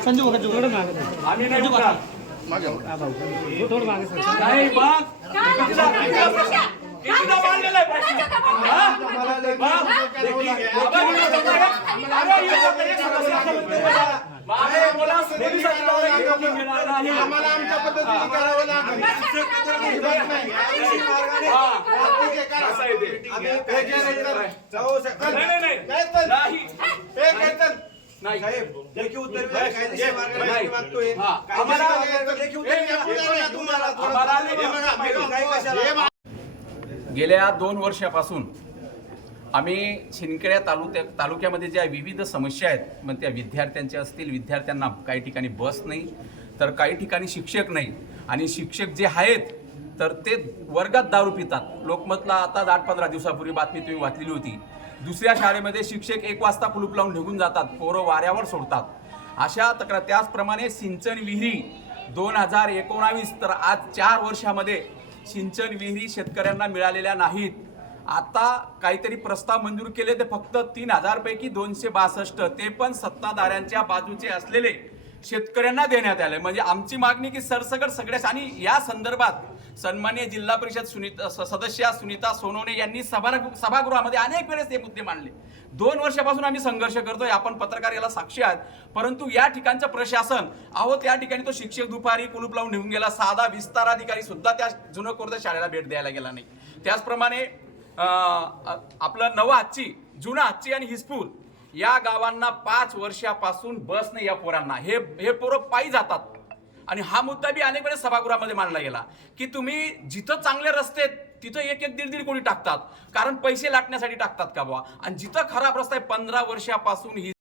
संजू बघा थोडं मागे आम्ही नाही मागे नाही कितीदा- कितीदा- आहे? हा? हे? अरे, हे बोला. आम्हाला आमच्या पद्धतीने करावं लागेल नाही. हा. तर? नाही. लेखी उत्तर द्या. कायदेशीर मार्गाने नाही. मागतोय. हा. कायदेशीर आम्हाला- मार्गाने लेखी उत्तर द्या. हे- हे बघा तुम्हाला थोडं- आम्हाला- हे बघा, हे काय कशाला? गेल्या दोन वर्षापासून आम्ही शिंदखेड्या तालुक्या तालुक्यामध्ये ज्या विविध समस्या आहेत मग त्या विद्यार्थ्यांच्या असतील विद्यार्थ्यांना काही ठिकाणी बस नाही तर काही ठिकाणी शिक्षक नाही आणि शिक्षक जे आहेत तर ते वर्गात दारू पितात लोकमतला आता आठ पंधरा दिवसापूर्वी बातमी तुम्ही वाचलेली होती दुसऱ्या शाळेमध्ये शिक्षक एक वाजता कुलूप लावून निघून जातात. पोरं वाऱ्यावर सोडतात. अशा तक्रार त्याचप्रमाणे सिंचन विहिरी दोन हजार एकोणावीस तर आज चार वर्षामध्ये सिंचन विहिरी शेतकऱ्यांना मिळालेल्या नाहीत. आता काहीतरी प्रस्ताव मंजूर केले ते फक्त तीन हजारपैकी दोनशे बासष्ट. ते पण सत्ताधाऱ्यांच्या बाजूचे असलेले. शेतकऱ्यांना देण्यात आले म्हणजे आमची मागणी की सरसकट सगळ्याच आणि या संदर्भात सन्मान्य जिल्हा परिषद सुनीता स- सदस्या सुनीता सोनवणे यांनी सभा सभागृहामध्ये अनेक वेळेस हे मुद्दे मांडले. दोन वर्षापासून आम्ही संघर्ष करतोय आपण पत्रकार याला साक्षी आहात. परंतु या ठिकाणचं प्रशासन अहो त्या ठिकाणी तो शिक्षक दुपारी कुलूप लावून निघून गेला. साधा विस्तार अधिकारी सुद्धा त्या जुनं कोर्ट शाळेला भेट द्यायला गेला नाही. त्याचप्रमाणे आपलं नवं आजची जुनं आजची आणि हिसपूर या गावांना पाच वर्षापासून बस नाही या पोरांना. हे हे पोरं पायी जातात. आणि हा मुद्दा बी अनेक वेळेस सभागृहामध्ये मांडला गेला. की तुम्ही जिथं चांगले रस्ते आहेत, तिथं एक एक दीड दीड कोटी टाकतात. कारण पैसे लाटण्यासाठी टाकतात का बुवा? आणि जिथं खराब रस्ता आहे पंधरा वर्षापासून ही